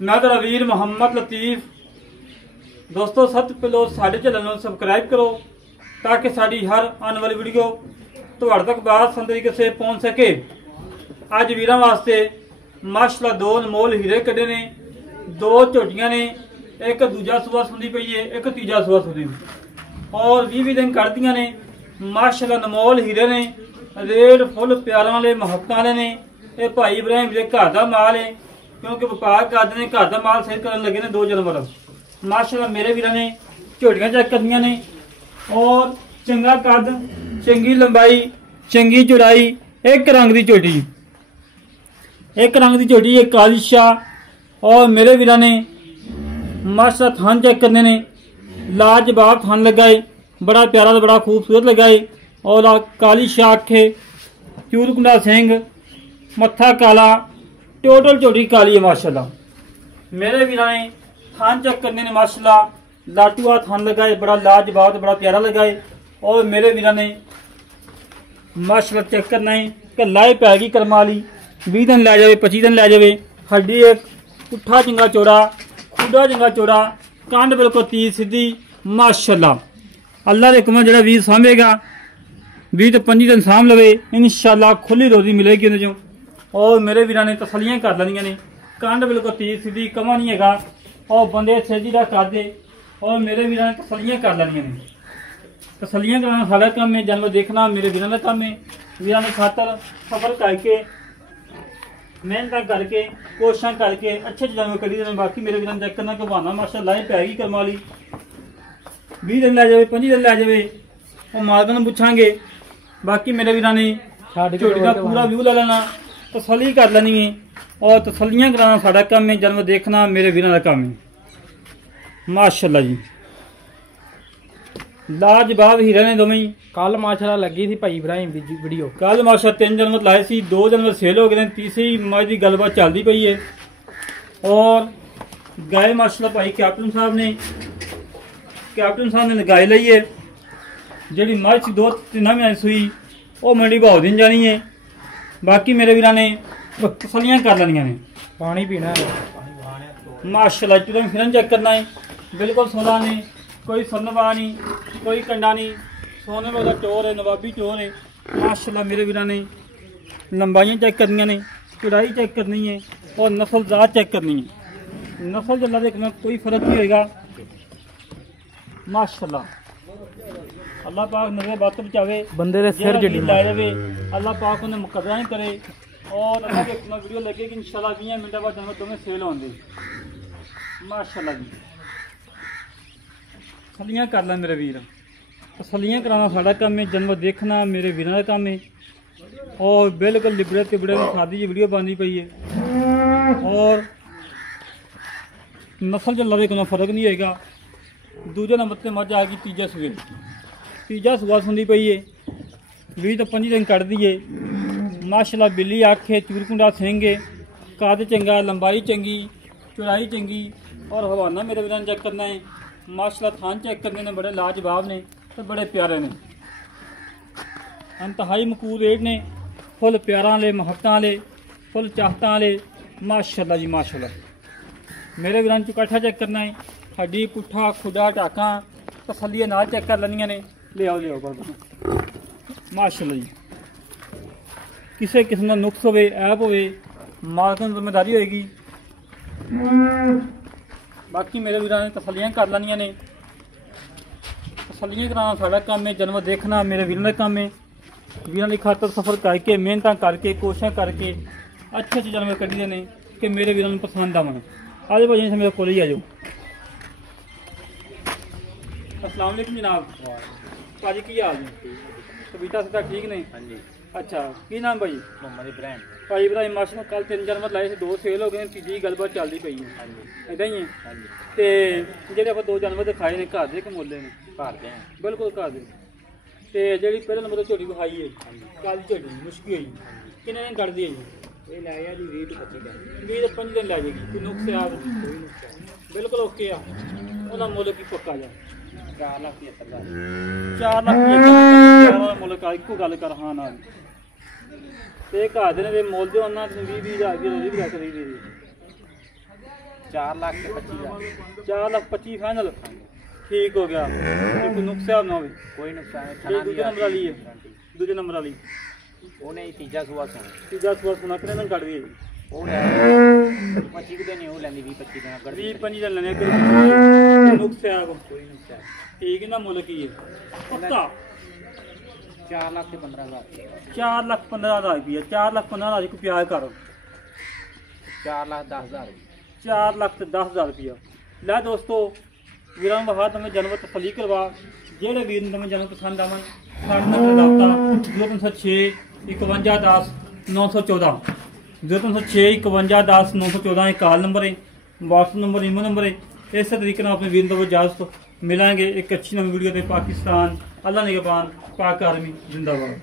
मैं तेरा वीर मुहम्मद लतीफ। दोस्तों सब पहले साढ़े चैनल को सबसक्राइब करो ताकि साड़ी हर आने वाली वीडियो तुहाड़े तक बात तरीके से पहुंच सके। अज वीर वास्ते माशाल्लाह दो अनमोल हीरे कढ़े ने, दो झोटियां ने, एक दूजा सुबह सुंदी पई है, एक तीजा सुबह सुंदी और 20 दिन कढ़दियां ने। माशाल्लाह अनमोल हीरे ने, रेट फुल प्यारा वाले महत्ता वाले ने। ये भाई इब्राहिम के घर का माल है क्योंकि व्यापार करते हैं, घर का माल सेल करने लगे ने 2 जनवरी। माशाल्लाह मेरे वीर ने झोटियां चेक करनियां ने और चंगा कद, चंगी लंबाई, चंगी चौड़ाई, एक रंग की झोटी, एक रंग की झोटी, एक काली शाह। और मेरे वीर ने माशाल्लाह थान चेक करने ने, लाजवाब थान लगाए, बड़ा प्यारा तो बड़ा खूबसूरत लगाए। और काली शाह अखे, चूरकुंडा सिंह, मत्था काला, टोटल झोटी काली है माशाल्लाह। मेरे वीर ने थान चेक करने ने माशाल्लाह लाटूआ थान लगाए, बड़ा लाजवाब बड़ा प्यारा लगाए। और मेरे वीर ने माशाल्लाह चेक करना है कि लाए पैगी कर्म वाली 20 दिन लै जाए, 25 दिन लै जाए। हड्डी एक पुट्ठा चंगा चौड़ा, खुडा चंगा चौड़ा, कंड बिल्कुल तीर सीधी माशाल्लाह। अल्लाह के हुक्म जो वीर सामभेगा 20 तो 25 दिन सामभ लवे, इंशाल्लाह खुली रोजी मिलेगी उन्हें। और मेरे वीर ने तसलियां कर लेनिया ने, कंड बिल्कुल तीर सीधी, कमा नहीं है और बंदे सेजी का कर दे। और मेरे वीर ने तसलियां कर लेनिया ने। तसलियां कराना सारा काम है, जानवर देखना मेरे वीर का काम है। वीर ने खातर सफर करके मेहनत करके कोशिश करके अच्छे जानवर करी देने। बाकी मेरे वीर चेक करना कि बहाना माशाल्लाह पैगी कर्म वाली 20 दिन लै जाए, 25 दिन लै जाए और मालक ने पूछांगे। बाकी मेरे वीर ने झोटी का पूरा व्यू ले लेना, तसली कर लेनी है और तसलियां कराना साड़ा काम है, जानवर देखना मेरे वीर का काम है माशाल्लाह जी। लाजवाब हीरे ने दोवें। कल माशाल्लाह लगी थी भाई इब्राहिम की वीडियो, कल माशाल्लाह 3 जनवरी लाए सी, 2 जनवरी सेल हो गए, तीसरी मज की गलबात चलती पई है। और गाय माशाल्लाह भाई कैप्टन साहब ने गाय ली है, जी मज 2-3 महीने सुई वो मंडी भाव दिन जानी है। बाकी मेरे वीर ने तसलियां कर लेनिया ने, पानी पीना है माशाल्लाह। चुरन फिरन चेक करना है, बिल्कुल सोना नहीं, कोई सन्नवा नहीं, कोई कंडा नहीं, सोने वाला चोर है, नवाबी चोर है माशाल्लाह। मेरे वीर ने लंबाइयाँ चेक करनी ने, चौड़ाई चेक करनी है और नस्ल जात चेक करनी है। नस्ल जो अल्लाह देखना कोई फर्क नहीं होगा माशाल्लाह। अल्लाह पाक नजर बात बचावे, बंदे दे सिर जड़ी लै जावे, अल्लाह पाक उन्हें मुकदरा ही करे। और अल्लाह के वीडियो लगेगी इंशाल्लाह 20 मिनट बाद जानवर तुम्हें सेल होंगे माशाल्लाह जी। तसलियां कर लै मेरे वीर, तसलियां कराना साड़ा काम है, जानवर देखना मेरे वीर का काम है। और बिल्कुल लिबड़े तिबड़े की शादी की वीडियो बनती पई है। और नस्ल जो लवे कोई फर्क नहीं होगा। दूजे नंबर पर मज आ गई तीजा सुबह सुनती पई है, 20 तो 25 दिन कढ़ दी है माशाल्लाह। बिल्ली अख है, चूरकुंडा सिंह है, कद चंगा, लंबाई चंगी, चौड़ाई चंगी। और हवाना मेरे वीर चेक करना है माशाल्लाह। थान चेक करने ने बड़े लाजवाब ने तो बड़े प्यारे ने, इंतहाई मकूल रेट ने, फुल प्यारा वाले, महत्ता वाले, फुल चाहता वाले माशाल्लाह जी माशाल्लाह। मेरे वीर चुकाठा चेक करना है, हड्डी पुट्ठा खुडा टाका तसलियां नाल चेक कर लेनिया ने। ले आओ माशाल्लाह जी। किसी किस्म का नुक्स हो ऐप हो मालक की जिम्मेदारी होएगी। बाकी मेरे वीर ने तसलियां कर लेनिया ने, तसलियां कराना साड़ा काम है, जानवर देखना मेरे वीर का काम है। वीर की खातर सफर करके मेहनत करके कोशिश करके अच्छे जानवर कढ़ी देने कि मेरे वीर पसंद आवन। आज भाई मेरे को ही आ जाओ। अस्सलाम वालेकुम जनाब, भाजी की हाल ने? कविता सीता ठीक ने? हाँ जी। अच्छा की नाम भाई? मोहम्मद इब्राहिम। भाई इब्राहिम माशाल्लाह कल 3 जनवरी लाए थे, 2 सेल हो गए, तीजी गलबात चलती पई है। हाँ जी इदा ही है। हाँ जी। तो जेडे आप 2 जानवर दिखाए ने घर के मुल्ले ने? घर के बिल्कुल घर के। तो जी पहले नंबर झोटी विखाई है कल झोटी मुश्किल हुई किन्ने दिन कढ़दी है जी? ये लै जी 20 तो 25 दिन। 20 तो 25 दिन लै जाएगी, कोई नुक्स आ बिल्कुल ओके आ। उन्होंने मुल्ल की पक्का जा 4 लाख मुल्क एको गल कर हाँ ना। तो घर दे मुल जो उन्होंने 20-20 हज़ार की रोजी भी रख रही थी। 4 ਲੱਖ ਤੇ 25,000 4 ਲੱਖ 25 ਫਾਈਨਲ ਠੀਕ ਹੋ ਗਿਆ ਤੇ ਕੋਈ ਨੁਕਸਾਨ ਨਾ ਹੋਵੇ ਕੋਈ ਨੁਕਸਾਨ ਨਹੀਂ। ਇਹ ਦੂਜੇ ਨੰਬਰ ਵਾਲੀ ਹੈ ਦੂਜੇ ਨੰਬਰ ਵਾਲੀ ਉਹਨੇ ਹੀ ਤੀਜਾ ਸੂਆ ਸੋਣਾ ਤੀਜਾ ਸਵਾਲ ਸੁਣਾ ਕਿੰਨੇ ਦਿਨ ਕੱਢ ਗਈ ਉਹ ਲੈ 25 ਕੁ ਦਿਨ ਹੀ ਉਹ ਲੈਂਦੀ 20-25 ਦਿਨ ਅਗਰ 20-25 ਦਿਨ ਲੈਣੇ ਕੋਈ ਨੁਕਸਾਨ ਕੋਈ ਨੁਕਸਾਨ ਠੀਕ ਨਾ ਮੁੱਲ ਕੀ ਹੈ ਪੱਕਾ 4 ਲੱਖ ਤੇ 15,000 4 ਲੱਖ 15,000 ਰੁਪਇਆ 4 ਲੱਖ 15,000 ਕੋਈ ਪਿਆਜ਼ ਕਰ 4 ਲੱਖ 10,000 4 ਲੱਖ ਤੇ 10,000 ਰੁਪਇਆ ਲੈ ਦੋਸਤੋ ਵੀਰਾਂ ਨੂੰ ਵਹਾ ਤਵੇਂ ਜਾਨਵਰ ਤਸੱਲੀ ਕਰਵਾ ਜਿਹੜੇ ਵੀਰ ਨੂੰ ਤਵੇਂ ਜਾਨਵਰ ਪਸੰਦ ਆਵਣ ਸਾਡੇ ਨਾਲ ਰਾਬਤਾ 0306 5110 914 0306 5110 914 ਇਹ ਕਾਲ ਨੰਬਰ ਹੈ WhatsApp ਨੰਬਰ ਈਮੇਲ ਨੰਬਰ ਹੈ ਇਸੇ ਤਰੀਕੇ ਨਾਲ ਆਪਣੇ ਵੀਰ ਨੂੰ ਇਜਾਜ਼ਤ ਮਿਲਾਂਗੇ ਇੱਕ ਅੱਛੀ ਨਵੀਂ ਵੀਡੀਓ ਤੇ ਪਾਕਿਸਤਾਨ ਅੱਲਾ ਨਿਗਹਬਾਨ ਪਾਕ ਆਰਮੀ ਜ਼ਿੰਦਾਬਾਦ।